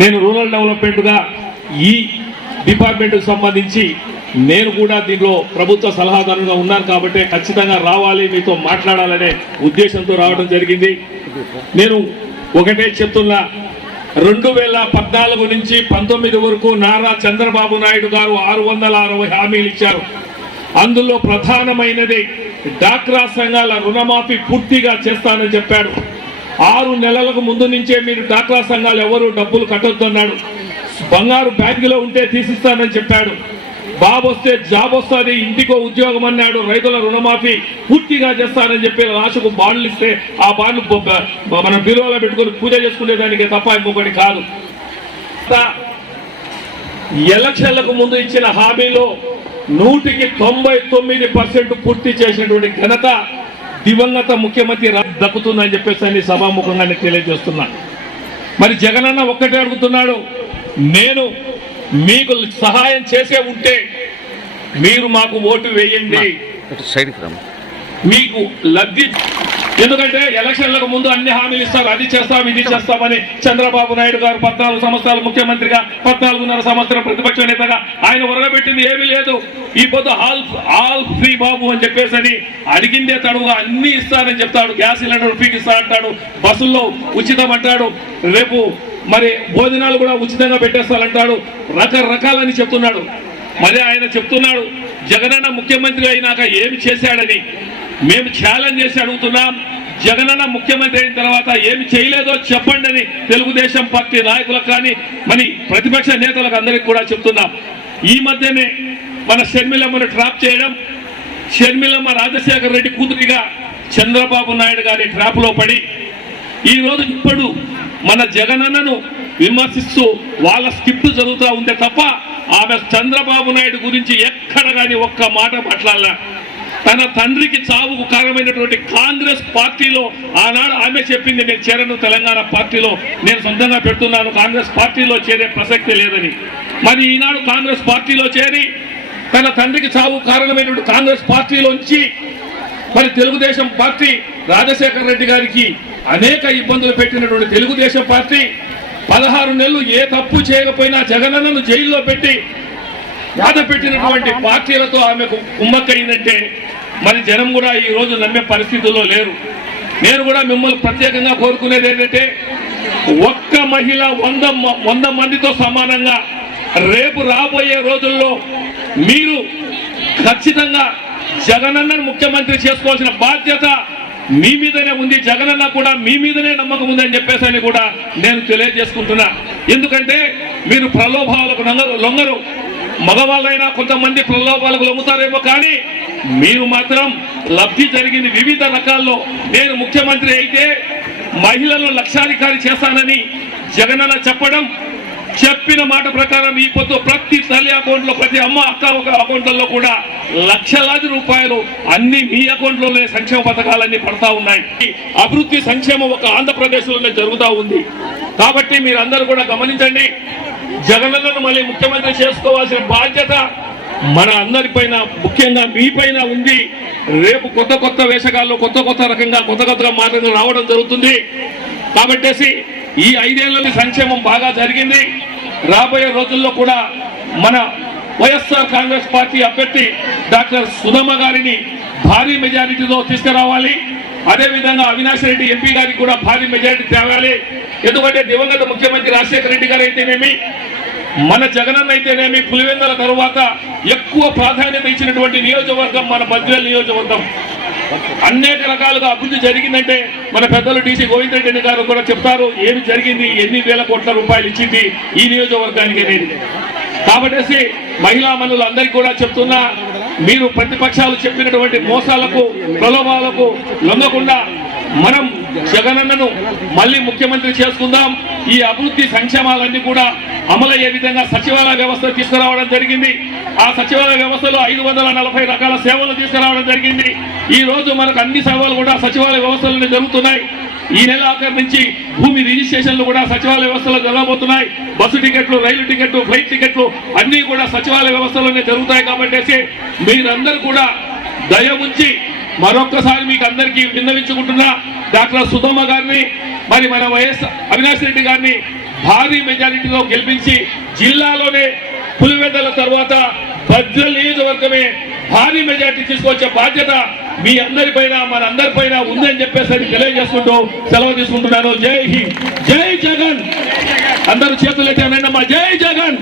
నేను రూరల్ డెవలప్మెంట్గా ఈ డిపార్ట్మెంట్కి సంబంధించి నేను కూడా దీంట్లో ప్రభుత్వ సలహాదారుగా ఉన్నాను కాబట్టి ఖచ్చితంగా రావాలి మీతో మాట్లాడాలనే ఉద్దేశంతో రావడం జరిగింది. నేను ఒకటే చెప్తున్నా రెండు వేల పద్నాలుగు నుంచి పంతొమ్మిది వరకు నారా చంద్రబాబు నాయుడు గారు ఆరు వందల అరవై హామీలు ఇచ్చారు. అందులో ప్రధానమైనది డాక్రా సంఘాల రుణమాఫీ పూర్తిగా చేస్తానని చెప్పాడు. ఆరు నెలలకు ముందు నుంచే మీరు డాక్రా సంఘాలు ఎవరు డబ్బులు కట్టొద్దన్నాడు. బంగారు బ్యాంకులో ఉంటే తీసిస్తానని చెప్పాడు. బాబు వస్తే జాబ్ వస్తుంది ఇంటికో ఉద్యోగం అన్నాడు రైతుల రుణమాఫీ పూర్తిగా చేస్తానని చెప్పి రాసుకు బాండ్లు ఇస్తే ఆ బాండ్లు మనం బీరువాలో పెట్టుకొని పూజ చేసుకునే దానికి తప్ప ఇంకొకటి కాదు. ఎలక్షన్లకు ముందు ఇచ్చిన హామీలో నూటికి తొంభై తొమ్మిది పర్సెంట్ పూర్తి చేసినటువంటి ఘనత దివంగత ముఖ్యమంత్రి దక్కుతుందని చెప్పేసి అని సభాముఖంగా నేను తెలియజేస్తున్నా. మరి జగనన్న ఒక్కటే అడుగుతున్నాడు నేను మీకు సహాయం చేసే ఉంటే మీరు మాకు ఓటు వేయండి. మీకు లబ్ధి ఎందుకంటే ఎలక్షన్లకు ముందు అన్ని హామీలు ఇస్తారు అది చేస్తాం ఇది చేస్తామని చంద్రబాబు నాయుడు గారు పద్నాలుగు సంవత్సరాలు ముఖ్యమంత్రిగా పద్నాలుగున్నర సంవత్సరం ప్రతిపక్ష నేతగా ఆయన ఉరగబెట్టింది ఏమీ లేదు. ఈ పొద్దు ఆల్ ఆల్ ఫ్రీ బాబు అని చెప్పేసి అని అడిగిందే తడువుగా అన్ని ఇస్తానని చెప్తాడు. గ్యాస్ సిలిండర్ ఫ్రీకి ఇస్తా అంటాడు. బస్సుల్లో ఉచితం అంటాడు. రేపు మరి భోజనాలు కూడా ఉచితంగా పెట్టేస్తానంటాడు. రకరకాలని చెప్తున్నాడు. మరి ఆయన చెప్తున్నాడు జగనన్న ముఖ్యమంత్రి అయినాక ఏమి చేశాడని. మేము ఛాలెంజ్ చేసి అడుగుతున్నాం జగనన్న ముఖ్యమంత్రి అయిన తర్వాత ఏమి చేయలేదో చెప్పండి అని తెలుగుదేశం పార్టీ నాయకులకు కానీ మరి ప్రతిపక్ష నేతలకు అందరికీ కూడా చెప్తున్నాం. ఈ మధ్యనే మన షర్మిలమ్మను ట్రాప్ చేయడం షర్మిలమ్మ రాజశేఖర రెడ్డి కూతురిగా చంద్రబాబు నాయుడు గారి ట్రాప్లో పడి ఈ రోజు ఇప్పుడు మన జగనన్నను విమర్శిస్తూ వాళ్ళ స్క్రిప్ట్ జరుగుతూ ఉంటే తప్ప ఆమె చంద్రబాబు నాయుడు గురించి ఎక్కడ కానీ ఒక్క మాట మాట్లాడలే. తన తండ్రికి చావుకు కారణమైనటువంటి కాంగ్రెస్ పార్టీలో ఆనాడు ఆమె చెప్పింది నేను చేరను తెలంగాణ పార్టీలో నేను సొంతంగా పెడుతున్నాను కాంగ్రెస్ పార్టీలో చేరే ప్రసక్తి లేదని. మరి ఈనాడు కాంగ్రెస్ పార్టీలో చేరి తన తండ్రికి చావు కారణమైనటువంటి కాంగ్రెస్ పార్టీలోంచి మరి తెలుగుదేశం పార్టీ రాజశేఖర రెడ్డి గారికి అనేక ఇబ్బందులు పెట్టినటువంటి తెలుగుదేశం పార్టీ పదహారు నెలలు ఏ తప్పు చేయకపోయినా జగనన్నను జైల్లో పెట్టి బాధ పెట్టినటువంటి పార్టీలతో ఆమెకు కుమ్మక్కయ్యిందంటే మరి జనం కూడా ఈ రోజు నమ్మే పరిస్థితుల్లో లేరు. నేను కూడా మిమ్మల్ని ప్రత్యేకంగా కోరుకునేది ఏంటంటే ఒక్క మహిళ వంద వంద మందితో సమానంగా రేపు రాబోయే రోజుల్లో మీరు ఖచ్చితంగా జగనన్నను ముఖ్యమంత్రి చేసుకోవాల్సిన బాధ్యత మీ మీదనే ఉంది. జగనన్న కూడా మీ మీదనే నమ్మకం ఉందని చెప్పేసి అని కూడా నేను తెలియజేసుకుంటున్నా. ఎందుకంటే మీరు ప్రలోభాలకు లొంగరు లొంగరు. మగవాళ్ళైనా కొంతమంది ప్రలోభాలకు లొంగుతారేమో కానీ మీరు మాత్రం లబ్ధి జరిగింది వివిధ రకాల్లో. నేను ముఖ్యమంత్రి అయితే మహిళలను లక్షాధికారి చేస్తానని జగనన్న చెప్పడం చెప్పిన మాట ప్రకారం ఈ పొద్దు ప్రతి తల్లి అకౌంట్లో ప్రతి అమ్మ అక్క ఒక అకౌంట్లలో కూడా లక్షలాది రూపాయలు అన్ని మీ అకౌంట్లోనే సంక్షేమ పథకాలన్నీ పడతా ఉన్నాయి. అభివృద్ధి సంక్షేమం ఒక ఆంధ్రప్రదేశ్లోనే జరుగుతూ ఉంది. కాబట్టి మీరందరూ కూడా గమనించండి జగనన్నను మళ్ళీ ముఖ్యమంత్రి చేసుకోవాల్సిన బాధ్యత మన అందరిపైన ముఖ్యంగా మీ పైన ఉంది. రేపు కొత్త కొత్త వేషగాల్లో కొత్త కొత్త రకంగా కొత్త కొత్తగా మాటలు రావడం జరుగుతుంది. కాబట్టేసి ఈ ఐదేళ్ళలో సంక్షేమం బాగా జరిగింది. రాబోయే రోజుల్లో కూడా మన వైఎస్ఆర్ కాంగ్రెస్ పార్టీ అభ్యర్థి డాక్టర్ సుధమ్మ గారిని భారీ మెజారిటీతో తీసుకురావాలి. అదేవిధంగా అవినాష్ రెడ్డి ఎంపీ గారికి కూడా భారీ మెజారిటీ తేవాలి. ఎందుకంటే దివంగత ముఖ్యమంత్రి రాజశేఖర రెడ్డి గారు అయితేనేమి మన జగనన్న అయితేనేమి పులివెందల తరువాత ఎక్కువ ప్రాధాన్యత ఇచ్చినటువంటి నియోజకవర్గం మన బద్వేల్ నియోజకవర్గం. అనేక రకాలుగా అభివృద్ధి జరిగిందంటే మన పెద్దలు టీసీ గోవిందరెడ్డి గారు కూడా చెప్తారు ఏమి జరిగింది ఎన్ని వేల కోట్ల రూపాయలు ఇచ్చింది ఈ నియోజకవర్గానికి అనేది. కాబట్టి మహిళా మనులు అందరికీ కూడా చెప్తున్నా మీరు ప్రతిపక్షాలు చెప్పినటువంటి మోసాలకు ప్రలోభాలకు లొంగకుండా మనం జగనన్నను మళ్ళీ ముఖ్యమంత్రి చేసుకుందాం. ఈ అభివృద్ధి సంక్షేమాలన్నీ కూడా అమలయ్యే విధంగా సచివాలయ వ్యవస్థ తీసుకురావడం జరిగింది. ఆ సచివాలయ వ్యవస్థలో ఐదు వందల నలభై రకాల సేవలు తీసుకురావడం జరిగింది. ఈ రోజు మనకు అన్ని సేవలు కూడా సచివాలయ వ్యవస్థలోనే జరుగుతున్నాయి. ఈ నెల ఆఖరి నుంచి భూమి రిజిస్ట్రేషన్లు కూడా సచివాలయ వ్యవస్థలో జరగబోతున్నాయి. బస్సు టికెట్లు రైలు టికెట్లు ఫ్లైట్ టికెట్లు అన్ని కూడా సచివాలయ వ్యవస్థలోనే జరుగుతాయి కాబట్టి మీరందరూ కూడా దయ ఉంచి మరొక్కసారి మీకు అందరికీ విన్నవించుకుంటున్నా డాక్టర్ సుధమ్మ గారిని మరి మన వైఎస్ అవినాష్ రెడ్డి గారిని భారీ మెజారిటీలో గెలిపించి జిల్లాలోనే పులివెందల తర్వాత భద్ర నియోజకవర్గమే భారీ మెజారిటీ తీసుకొచ్చే బాధ్యత మీ అందరిపైన మన అందరిపైన ఉందని చెప్పేసరికి తెలియజేసుకుంటూ సెలవు తీసుకుంటున్నాను. జై హింద్. జై జగన్. అందరూ చేతులు ఎత్తానమ్మా జై జగన్.